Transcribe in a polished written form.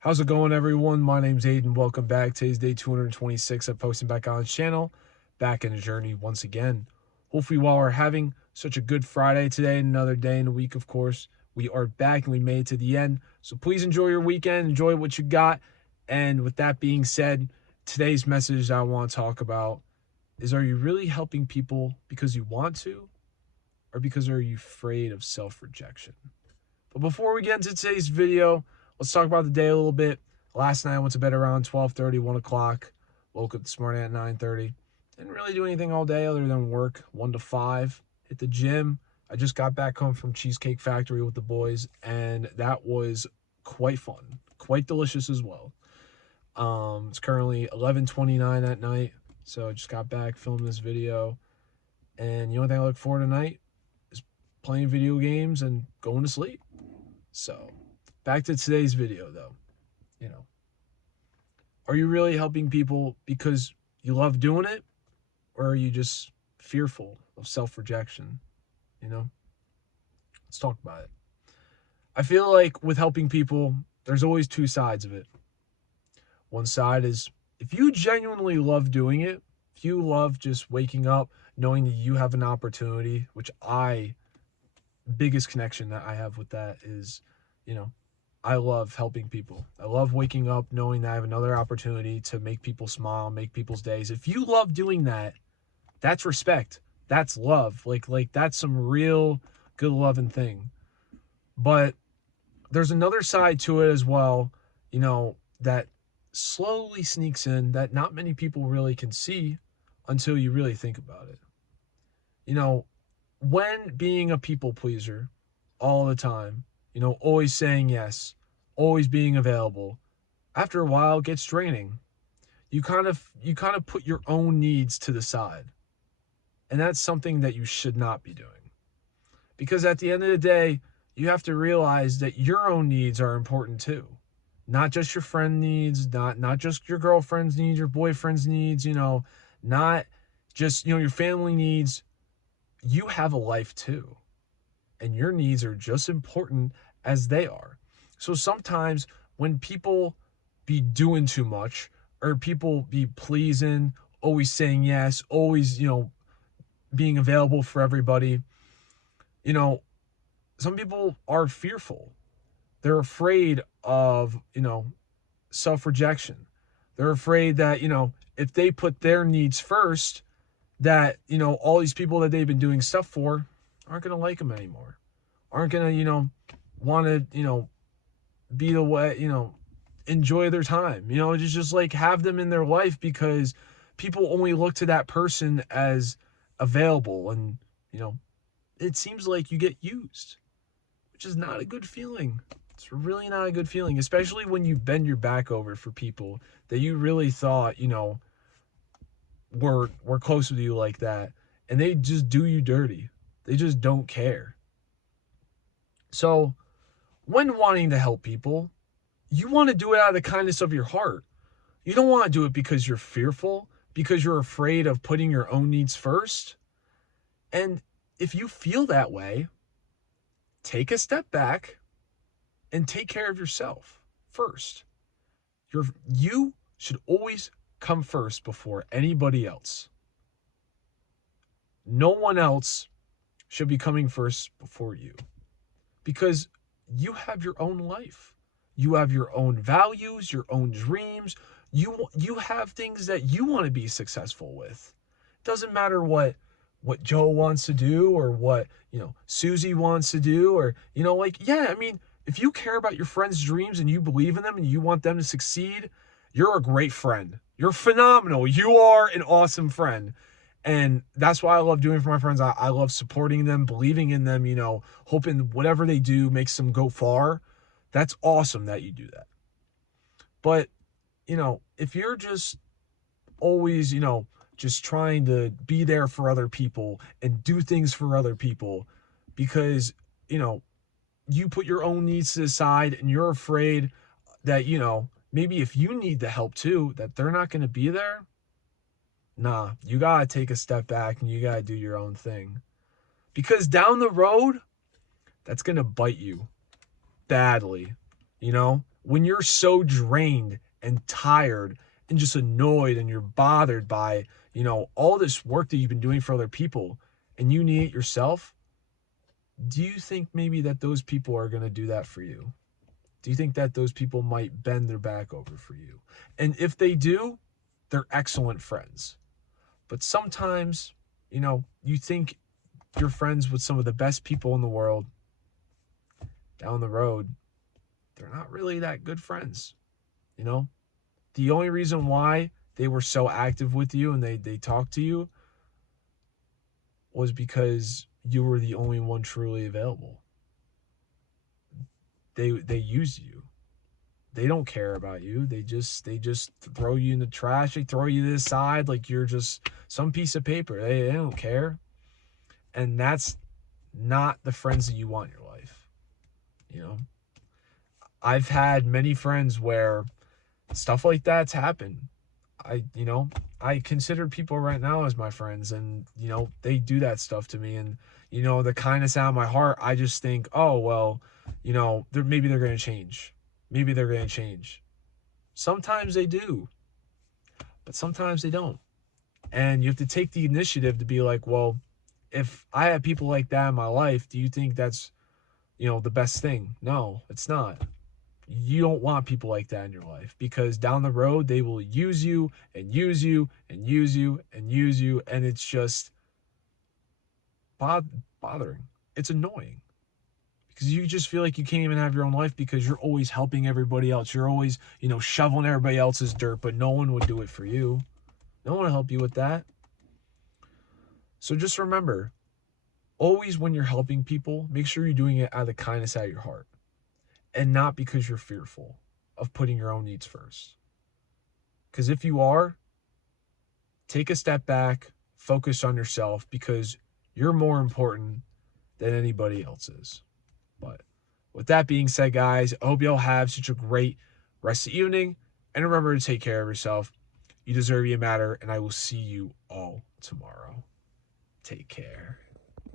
How's it going, everyone? My name's Aiden. Welcome back. Today's day 226 of posting back on this channel. Back in the journey once again. Hopefully, while we're having such a good Friday today, another day in the week, of course, we are back and we made it to the end. So please enjoy your weekend. Enjoy what you got. And with that being said, today's message I want to talk about is, are you really helping people because you want to, or because are you afraid of self-rejection? But before we get into today's video, let's talk about the day a little bit. Last night I went to bed around 12:30, 1 o'clock. Woke up this morning at 9:30. Didn't really do anything all day other than work, 1 to 5. Hit the gym. I just got back home from Cheesecake Factory with the boys, and that was quite fun. Quite delicious as well. It's currently 11:29 at night, so I just got back, filmed this video. And the only thing I look forward to tonight is playing video games and going to sleep. So, back to today's video though. You know, are you really helping people because you love doing it, or are you just fearful of self-rejection? You know, let's talk about it. I feel like with helping people, there's always two sides of it. One side is, if you genuinely love doing it, if you love just waking up knowing that you have an opportunity, which biggest connection that I have with that is, you know, I love helping people. I love waking up knowing that I have another opportunity to make people smile, make people's days. If you love doing that, that's respect. That's love. Like that's some real good loving thing. But there's another side to it as well, that slowly sneaks in that not many people really can see until you really think about it. You know, when being a people pleaser all the time, always saying yes, always being available, after a while it gets draining. You kind of put your own needs to the side. And that's something that you should not be doing. Because at the end of the day, you have to realize that your own needs are important too. Not just your friend needs, not just your girlfriend's needs, your boyfriend's needs, not just, your family needs. You have a life too. And your needs are just important as they are. So sometimes when people be doing too much, or people be pleasing, always saying yes, always, being available for everybody, you know, some people are fearful. They're afraid of, self-rejection. They're afraid that, if they put their needs first, that, all these people that they've been doing stuff for aren't going to like them anymore. Aren't going to, want to, be the way, enjoy their time. Just like have them in their life, because people only look to that person as available, and, it seems like you get used, which is not a good feeling. It's really not a good feeling, especially when you bend your back over for people that you really thought, were close with you like that, and they just do you dirty. They just don't care. So, when wanting to help people, you want to do it out of the kindness of your heart. You don't want to do it because you're fearful, because you're afraid of putting your own needs first. And if you feel that way, take a step back and take care of yourself first. You should always come first before anybody else. No one else should be coming first before you, because you have your own life. You have your own values, your own dreams. You have things that you want to be successful with. It doesn't matter what Joe wants to do, or what, Susie wants to do, or, yeah, I mean, if you care about your friend's dreams and you believe in them and you want them to succeed, you're a great friend. You're phenomenal. You are an awesome friend. And that's why I love doing for my friends. I love supporting them, believing in them, hoping whatever they do makes them go far. That's awesome that you do that. But, if you're just always, just trying to be there for other people and do things for other people because, you put your own needs to the side and you're afraid that, maybe if you need the help too, that they're not going to be there. Nah, you got to take a step back and you got to do your own thing. Because down the road, that's going to bite you badly. When you're so drained and tired and just annoyed and you're bothered by, all this work that you've been doing for other people and you need it yourself, do you think maybe that those people are going to do that for you? Do you think that those people might bend their back over for you? And if they do, they're excellent friends. But sometimes, you think you're friends with some of the best people in the world. Down the road, they're not really that good friends. You know, the only reason why they were so active with you and they talked to you was because you were the only one truly available. They use you. They don't care about you. They just throw you in the trash. They throw you to the side like you're just some piece of paper. They don't care. And that's not the friends that you want in your life. You know, I've had many friends where stuff like that's happened. I consider people right now as my friends, and they do that stuff to me, and the kindness out of my heart, I just think, oh well, maybe they're gonna change. Maybe they're gonna change. Sometimes they do, but sometimes they don't. And you have to take the initiative to be like, well, if I have people like that in my life, do you think that's, the best thing? No, it's not. You don't want people like that in your life because down the road they will use you and use you and use you and use you, and it's just bothering. It's annoying because you just feel like you can't even have your own life because you're always helping everybody else. You're always, shoveling everybody else's dirt, but no one would do it for you. No one will help you with that. So just remember, always when you're helping people, make sure you're doing it out of the kindness out of your heart and not because you're fearful of putting your own needs first. Because if you are, take a step back, focus on yourself because you're more important than anybody else is. But with that being said, guys, I hope y'all have such a great rest of the evening. And remember to take care of yourself. You deserve, you matter, and I will see you all tomorrow. Take care.